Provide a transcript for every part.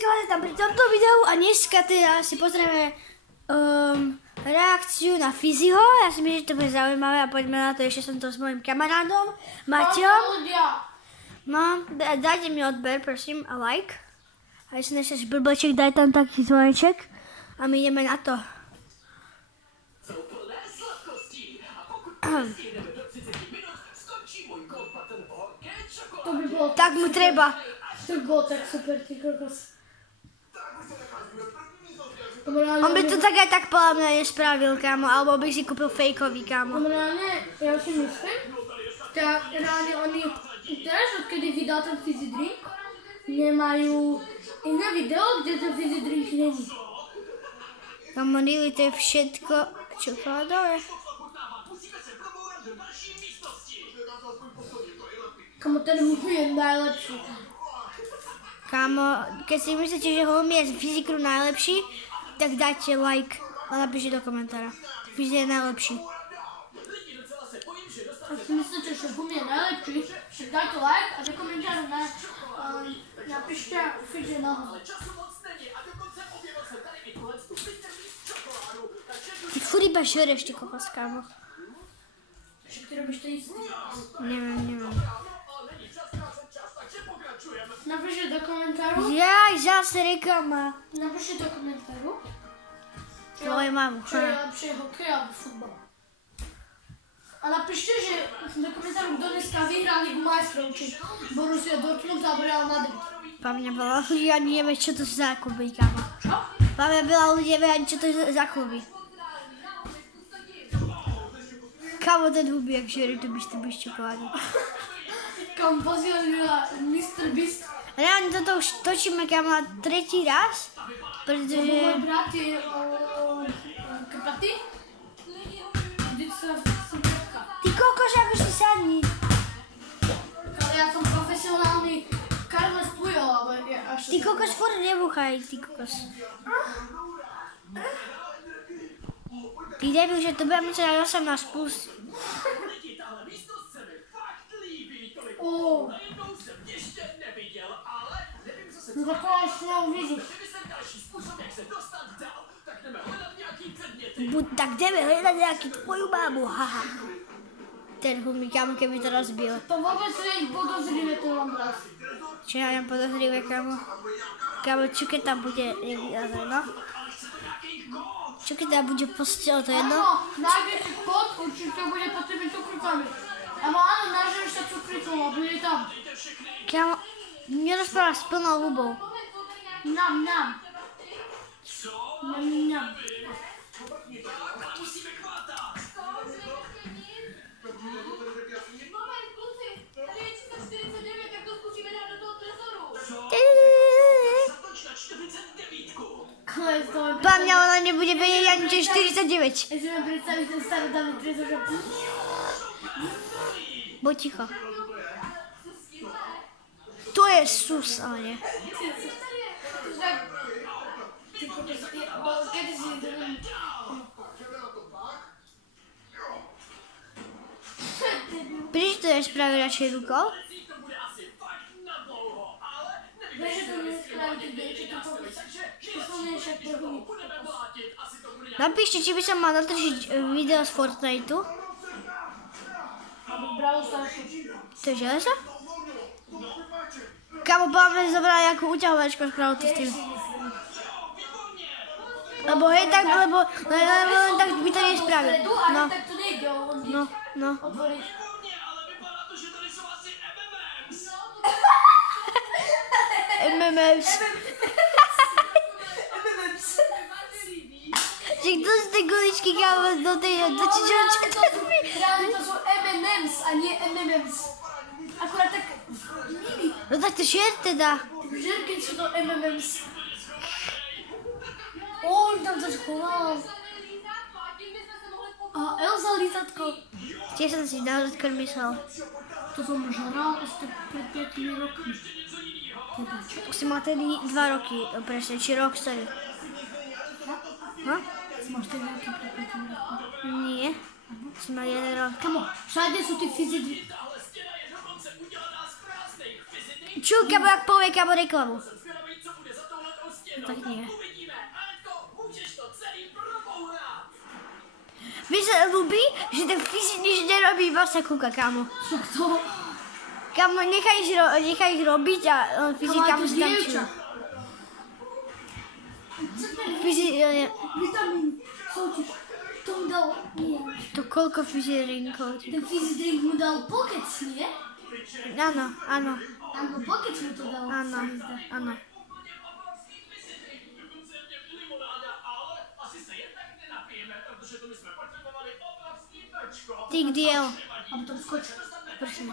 dneska tam pri tomto videu a dneska teda si pozrieme reakciu na Fiziho. Ja si myslím, že to bude zaujímavé a poďme na to. Ešte som to s mojím kamarádom, Maťom. No, dajte mi odber, prosím, a like. A jestli nechceš blbeček, daj tam taký zvoneček. A my ideme na to. To by bolo tak mu treba. To by bolo tak super, ty kokos. On by to tak aj tak podľa mňa nespravil, kámo, alebo by si kúpil fejkový, kámo. Reálne, ja si myslím, tak reálne oni teraz, odkedy vydal ten fizzy drink, nemajú iné video, kde ten fizzy drink není. Kámo, really, to je všetko čokoládové. Kámo, ten hudbu je najlepší. Kámo, keď si myslíte, že homie je z Fizikru najlepší, tak dajte like a napíšte do komentára. Fizi je najlepší. Ak si myslíte, že homie je najlepší, tak dajte like a do komentára napíšte Fizi je najlepší. Ty furt iba žereš, ty kokos, kámo. Však ty robíš to isté. Neviem. Napíšte do komentáru. Jaj, zase reklama. Napíšte do komentáru. Tvoje mamu. Čo je lepšie, hokej alebo futbal. A napíšte, že do komentáru, kto dneska vyhrá Ligu majstrov, či Borussia Dortmund alebo Real Madrid. Pra mňa veľa ľudí ani nevie, čo to za kluby, kámo. Čo? Pra mňa veľa ľudí nevie ani, čo to je za kluby. Kámo, ten huby, jak žere, to byš čokoládu. Kam pozývali Mr. Beast. Reálne toto už točíme, kámo, tretí raz, pretože... Môj brat je kapatý. Vždyť som kapka. Ty kokos, ako si sadni. Ale ja som profesionálny Carles Puyol, ale ja až... Ty kokos, furt nebúchaj, ty kokos. Ty debil, že to budeme sa na 18 plus. No to konečne uvidíš. Tak ideme hľadať nejaký tvoju mámu, haha. Ten humí, kámo, keby to rozbil. To vôbec nie je podozrivé, ten obraz. Čo ja mám podozrivé, kámo? Kámo, čo keď tam bude no? Čo keď tam bude postel, to jedno? Áno, nájdete kód, určite bude pod tými cukricami. Áno, nažiješ sa cukricou a bude tam. Kámo, nerozprávaš s plnou hubou. Nam. Pra mňa ona nebude vedieť ani čo 49. Ja si mám predstaviť ten starodávny trezor, že... Buď ticho. To je sus, ale nie. Prečo to je spraviť radšej rukou? Prečo to nespravíte dejče, to som nevšak prvý. Napíšte, či by som mal natočiť video z Fortniteu. Aby Brawl Starsu. To je železo? Kámo, máme zobrali nejakú uťahovačku z Brawl Starsu. Lebo hej, tak, lebo len tak by to nespravil. No. Tak to nejde, No. otvoriť. MMS. Že kto si tie guličky, kámo, do čičo? Reálne to sú M&M's a nie MMM's. Akurát tak nimi. No tak to je teda. Že keď sú to MMM's. Tam to schoval. A Elza lítatko. Tiež som si na rozkor myslel. To som žral ešte pred 5 rokmi. Už si mal tedy 2 roky, presne, či rok, sorry. No? Máš 3 roky pred 5 rokmi. Nie. Si mal 1 rok. Kamo, všade sú tí fyziky. Čuka, jak povie, kámo, reklamu. Tak nie. Mně se líbí, že ten fyzik nič nerobí, iba sa kúka, kámo. Jak to? Kámo, nechaj ich robiť a on fyzik kámo si tam čuje. Fyzik, Vitamin, soutěž. To mu dal, nie. to koľko fyzik drinkov? Ten fizzy drink mu dal Pockets, nie? Áno, áno, Áno, Pockets mu to dal. áno, áno. Ty kde je? A potom skočil. Prosím.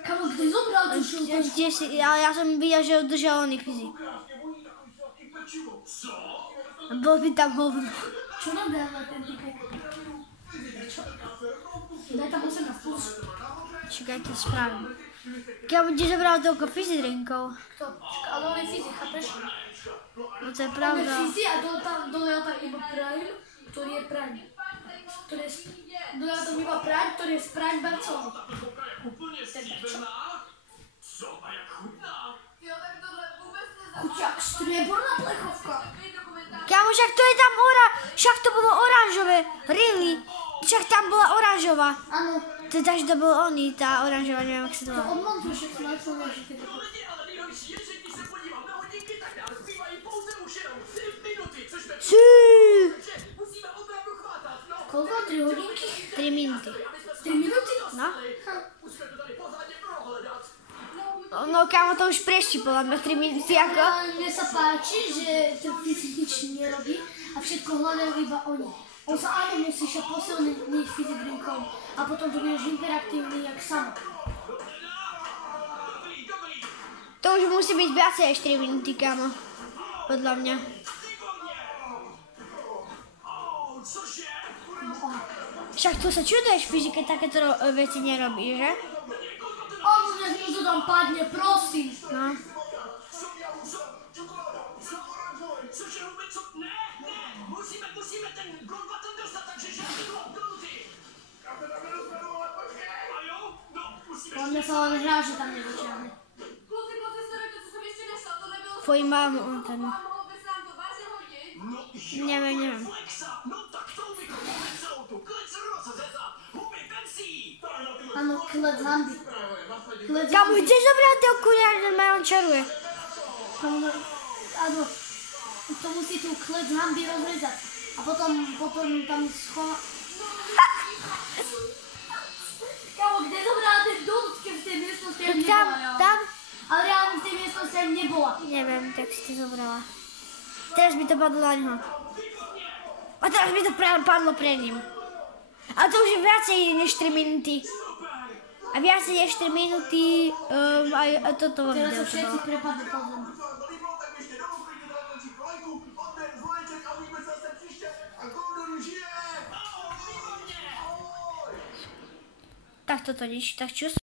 Kamo, kde zobral tú šilku? Kde si, ale ja som videl, že udržal oný fyzik. Bol by tam hovno. Čo nám dáva ten typek? Čo? Daj tam 18 plus. Čakaj, to spravím. Kámo, kde zobral toľko fyzik drinkov? Kto? Čakaj, ale on je fyzik, chápeš? No to je On je pravda. fyzik a dole tam iba Prime, ktorý je Prime. Dole tam iba Prime, ktorý je z Prime Barcelony. Ten čo? Chuťák, strieborná plechovka. Kámo, však to je tam však to bolo oranžové. Really? Však tam bola oranžová. Áno. Takže to bol oný, tá oranžová, neviem, jak sa to To volá. odmontuješ, jak som načal nežitý. Sí. Koľko? 3 hodinky? 3 minúty. 3 minúty? No? No kámo, to už prešti podľa mňa 3 minúty ako. Ale mne sa páči, že ten fyzik nič nerobí a všetko hľadajú iba oni. On sa áno musíš a posilniť fyzik drinkom a potom to budeš interaktívny jak sám. To už musí byť viacej až 4 minúty, kámo. Podľa mňa. Však to sa čuduješ v fyzike, takéto veci nerobí, že? Áno, nech mi to tam padne, prosím. No. On mňa sa len hrá, že tam nedočiahne. Tvojí mámu, ten... Neviem. Áno, klec handy. Kámo, kde zobral tie okuliare, ten ma on čaruje. Áno, to musí tú klec handy rozrezať. A potom tam schová... Kámo, kde zobral ten dult, keď v tej miestnosti ani nebola? Tam? Ale reálne v tej miestnosti ani nebola. Neviem, tak si to zobrala. Teraz by to padlo na ňo. A teraz by to padlo pre ním. Ale to už je viacej než 4 minúty. A viacej než 4 minúty aj toto Teraz video sa to všetci bolo. prepadli po zem. Tak toto nič, tak čus.